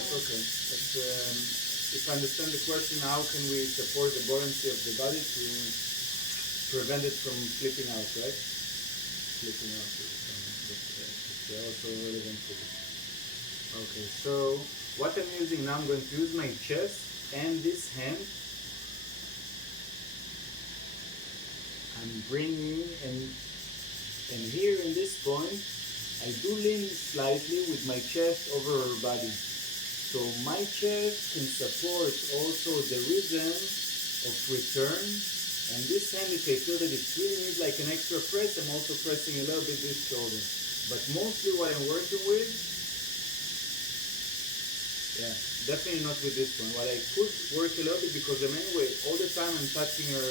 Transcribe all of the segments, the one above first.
yes, okay. But, if I understand the question, how can we support the buoyancy of the body to prevent it from flipping out, right? Flipping out is also relevant to this. Okay, so what I'm using now, I'm going to use my chest and this hand. I'm bringing, and here in this point, I do lean slightly with my chest over her body. So my chest can support also the rhythm of return. And this hand, if I feel that it really needs like an extra press, I'm also pressing a little bit this shoulder. But mostly what I'm working with, yeah, definitely not with this one. What I could work a little bit, because anyway, all the time I'm touching her,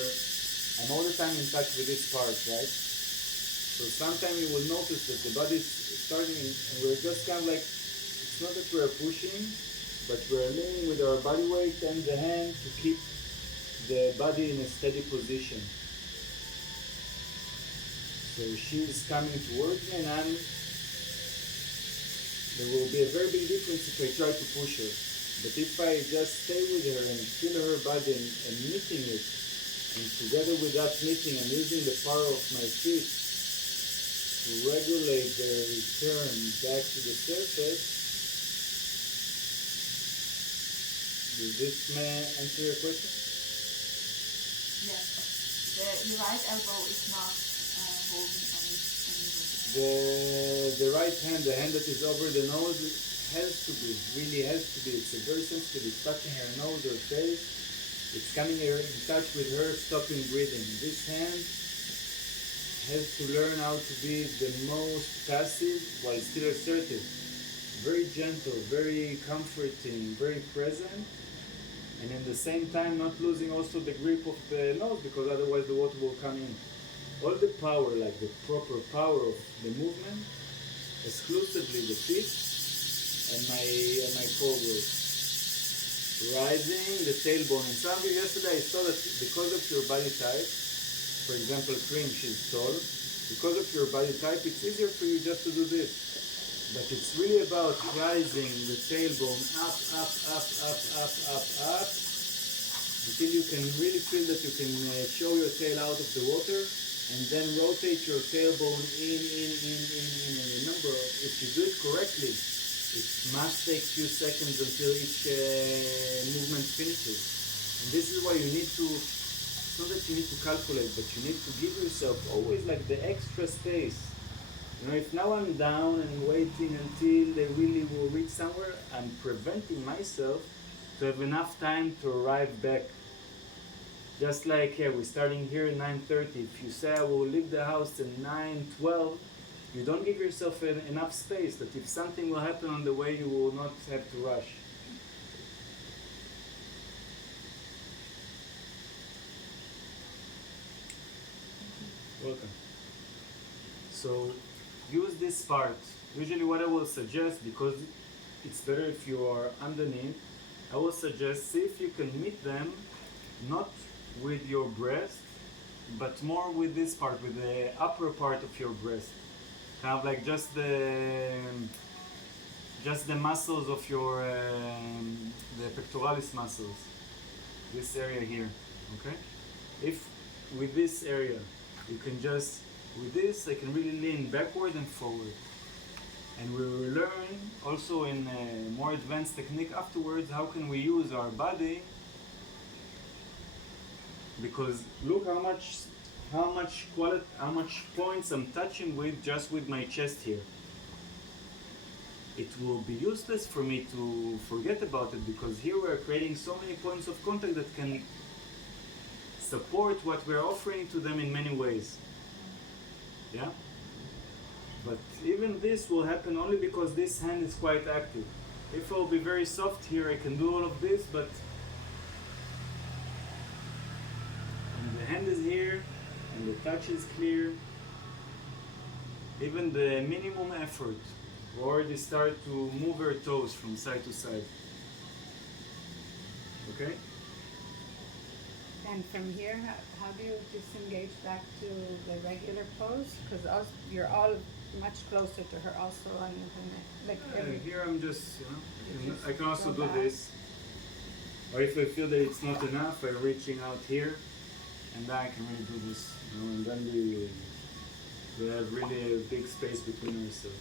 I'm all the time in touch with this part, right? So sometimes you will notice that the body is starting, and we're just kind of like, it's not that we're pushing, but we're leaning with our body weight and the hand to keep the body in a steady position. So she's coming towards me, and there will be a very big difference if I try to push her. But if I just stay with her and feel her body and knitting it, and together with that knitting, I'm using the power of my feet to regulate the return back to the surface. Does this answer your question? Yes. Your right elbow is not holding anything. The right hand, the hand that is over the nose, has to be, really has to be. It's a very sensitive. It's touching her nose, her face. It's coming in touch with her, stopping breathing. This hand has to learn how to be the most passive while still assertive. Very gentle, very comforting, very present, and at the same time not losing also the grip of the nose, because otherwise the water will come in. All the power, like the proper power of the movement, exclusively the feet and my core work. Rising the tailbone. And some of you yesterday I saw that because of your body type, for example, Cream, she's tall, because of your body type, it's easier for you just to do this. But it's really about rising the tailbone up, up, up, up, up, up, up, until you can really feel that you can show your tail out of the water, and then rotate your tailbone in. And remember, if you do it correctly, it must take a few seconds until each movement finishes. And this is why you need to, it's not that you need to calculate, but you need to give yourself always like the extra space. You know, if now I'm down and waiting until they really will reach somewhere, I'm preventing myself to have enough time to arrive back. Just like, yeah, we're starting here at 9:30. If you say I will leave the house at 9:12, you don't give yourself enough space that if something will happen on the way, you will not have to rush. Welcome. So use this part. Usually what I will suggest, because it's better if you are underneath, I will suggest see if you can meet them not with your breast, but more with this part, with the upper part of your breast. Kind of like just the muscles of your the pectoralis muscles, this area here. Okay, if with this area you can just, with this I can really lean backward and forward, and we will learn also in a more advanced technique afterwards how can we use our body, because look how much points I'm touching with just with my chest here. It will be useless for me to forget about it, because here we're creating so many points of contact that can support what we're offering to them in many ways. Yeah? But even this will happen only because this hand is quite active. If I'll be very soft here, I can do all of this, but and the hand is here, and the touch is clear. Even the minimum effort, we already start to move her toes from side to side. Okay? And from here, how do you disengage back to the regular pose? Because you're all much closer to her also on her neck. Like Here I'm just, Just I can also go do back. this. Or if I feel that it's not enough, I'm reaching out here, and then I can really do this. And then we have really a big space between ourselves.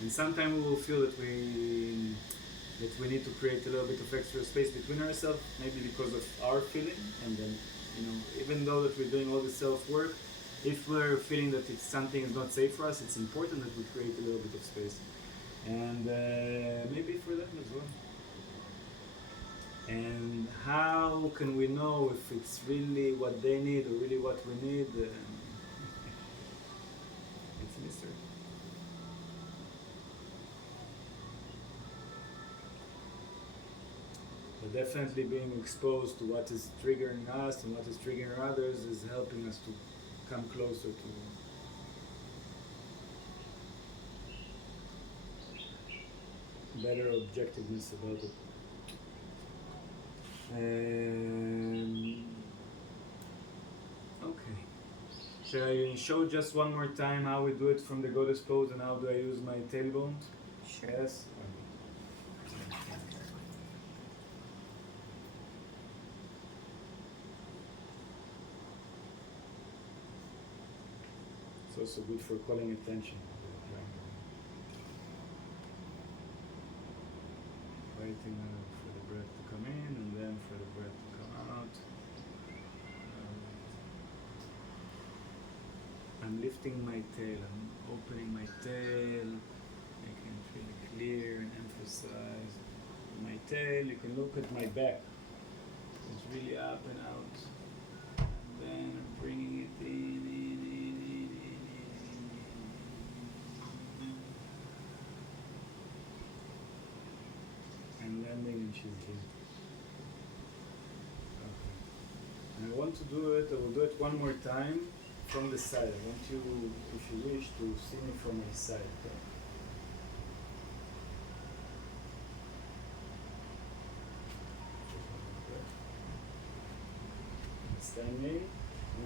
And sometimes we will feel that we need to create a little bit of extra space between ourselves, maybe because of our feeling, and then even though that we're doing all the self work, if we're feeling that it's something is not safe for us, it's important that we create a little bit of space, and maybe for them as well. And how can we know if it's really what they need or really what we need? It's a mystery. But definitely being exposed to what is triggering us and what is triggering others is helping us to come closer to better objectiveness about it. Okay. Shall I show just one more time how we do it from the goddess pose and how do I use my tailbone? Sure. Yes. It's also good for calling attention. Waiting for the breath to come in and then for the breath to come out. I'm lifting my tail, I'm opening my tail, making it really clear and emphasize my tail. You can look at my back. It's really up and out. And then I'm bringing it in. And landing and she's here. Okay. And I want to do it, I will do it one more time from the side. I want you, if you wish, to see me from my side. Okay? Standing.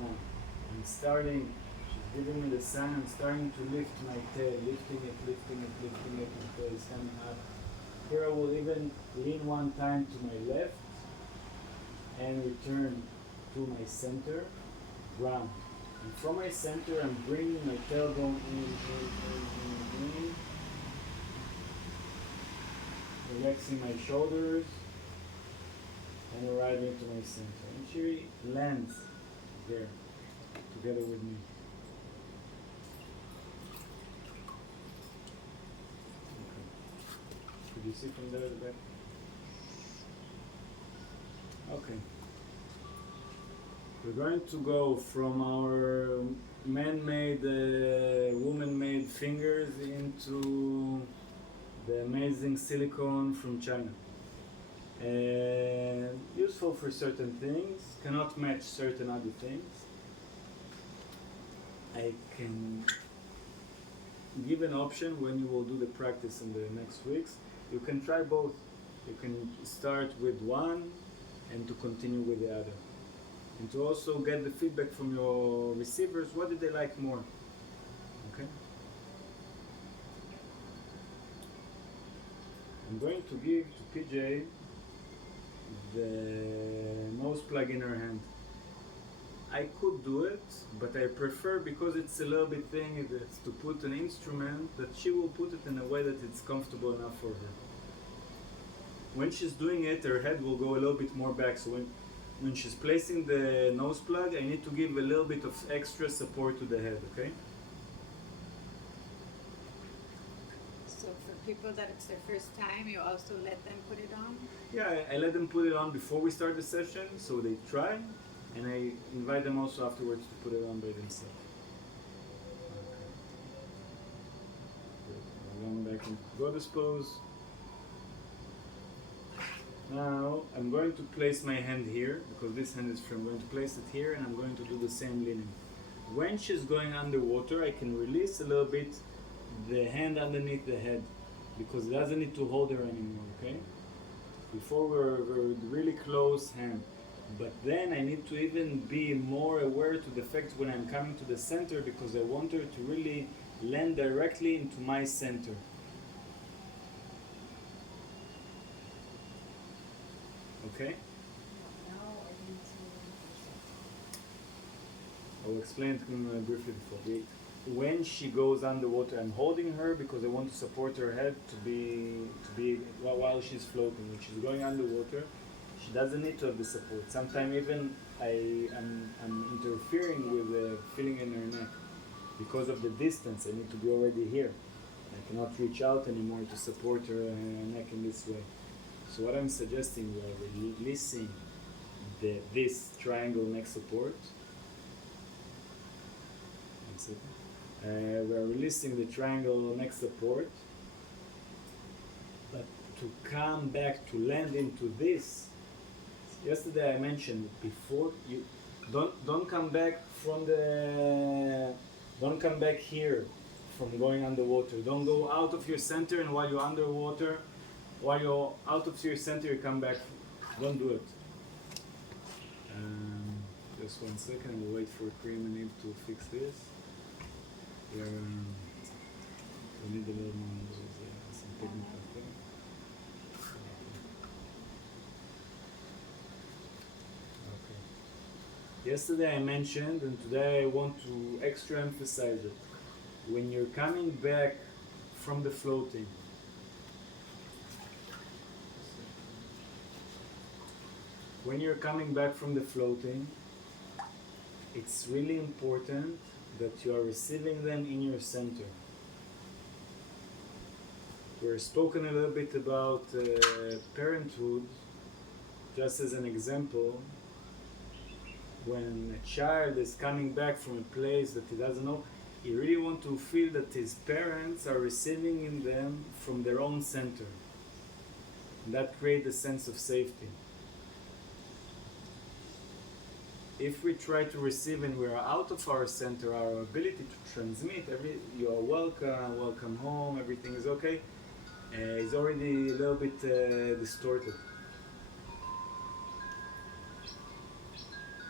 Now, I'm starting, she's giving me the sign, I'm starting to lift my tail, lifting it until it's coming up. Here I will even lean one time to my left and return to my center, ground. And from my center, I'm bringing my tailbone in, relaxing my shoulders, and arriving to my center. And she lands there, together with me. Okay. Could you see from there the back? Okay. We're going to go from our man-made, woman-made fingers into the amazing silicone from China. Useful for certain things, cannot match certain other things. I can give an option when you will do the practice in the next weeks. You can try both. You can start with one and to continue with the other. And to also get the feedback from your receivers, what did they like more? Okay? I'm going to give to PJ the nose plug in her hand. I could do it, but I prefer, because it's a little bit thing, it's to put an instrument that she will put it in a way that it's comfortable enough for her. When she's doing it, her head will go a little bit more back, so when she's placing the nose plug, I need to give a little bit of extra support to the head, okay? So for people that it's their first time, you also let them put it on? Yeah, I let them put it on before we start the session, so they try, and I invite them also afterwards to put it on by themselves. Okay. Going back into goddess pose. Now I'm going to place my hand here, because this hand is free. I'm going to place it here and I'm going to do the same leaning. When she's going underwater, I can release a little bit the hand underneath the head, because it doesn't need to hold her anymore, okay? Before we're really close hand. But then I need to even be more aware to the fact when I'm coming to the center, because I want her to really land directly into my center. Okay? Now I didn't I will explain it briefly before. When she goes underwater, I'm holding her because I want to support her head to be while she's floating. When she's going underwater, she doesn't need to have the support. Sometimes even I'm interfering with the feeling in her neck because of the distance. I need to be already here. I cannot reach out anymore to support her neck in this way. So what I'm suggesting, we are releasing this triangle neck support. We are releasing the triangle neck support, but to come back to land into this. Yesterday I mentioned before, you don't come back from don't come back here from going underwater. Don't go out of your center, and while you're underwater, while you're out of your center, you come back. Don't do it. Just 1 second. We'll wait for Cream and Eve to fix this. We need a little more some technical thing. Okay. Yesterday I mentioned, and today I want to extra emphasize it. When you're coming back from the floating, it's really important that you are receiving them in your center. We're spoken a little bit about parenthood, just as an example. When a child is coming back from a place that he doesn't know, he really wants to feel that his parents are receiving in them from their own center. And that creates a sense of safety. If we try to receive and we are out of our center, our ability to transmit, you are welcome home, everything is okay, is already a little bit distorted.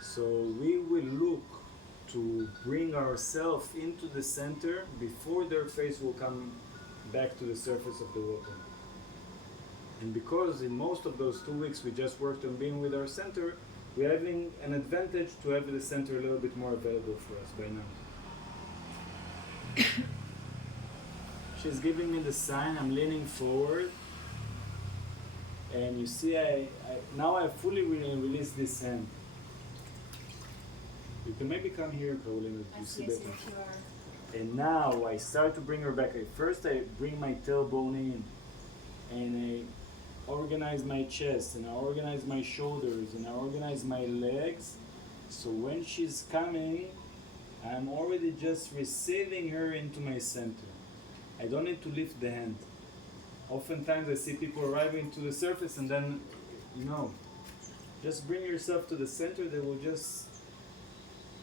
So we will look to bring ourselves into the center before their face will come back to the surface of the water. And because in most of those 2 weeks we just worked on being with our center, we're having an advantage to have the center a little bit more available for us by now. She's giving me the sign, I'm leaning forward. And you see, now I fully released this hand. You can maybe come here, Carolina, to see better. And now I start to bring her back. First I bring my tailbone in, and I organize my chest, and I organize my shoulders, and I organize my legs. So when she's coming, I'm already just receiving her into my center. I don't need to lift the hand. Oftentimes I see people arriving to the surface and then, just bring yourself to the center. They will just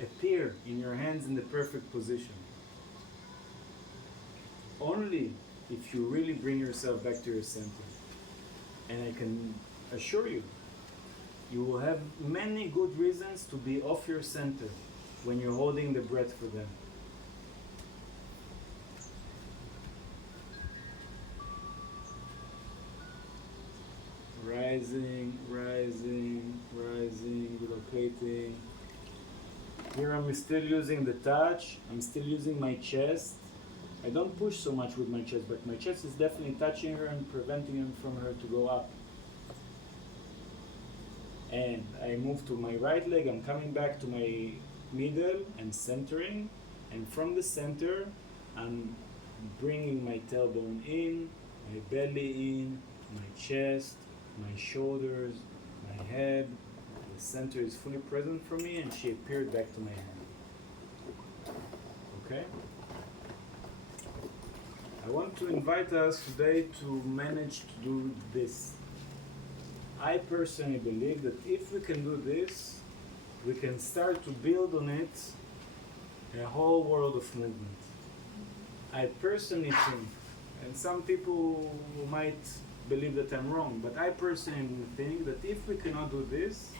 appear in your hands in the perfect position. Only if you really bring yourself back to your center. And I can assure you, you will have many good reasons to be off your center when you're holding the breath for them. Rising, relocating. Here I'm still using the touch, I'm still using my chest. I don't push so much with my chest, but my chest is definitely touching her and preventing from her to go up. And I move to my right leg, I'm coming back to my middle and centering. And from the center, I'm bringing my tailbone in, my belly in, my chest, my shoulders, my head. The center is fully present for me, and she appeared back to my hand. Okay? I want to invite us today to manage to do this. I personally believe that if we can do this, we can start to build on it a whole world of movement. I personally think, and some people might believe that I'm wrong, but I personally think that if we cannot do this,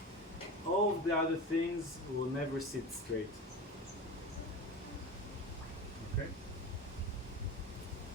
all of the other things will never sit straight.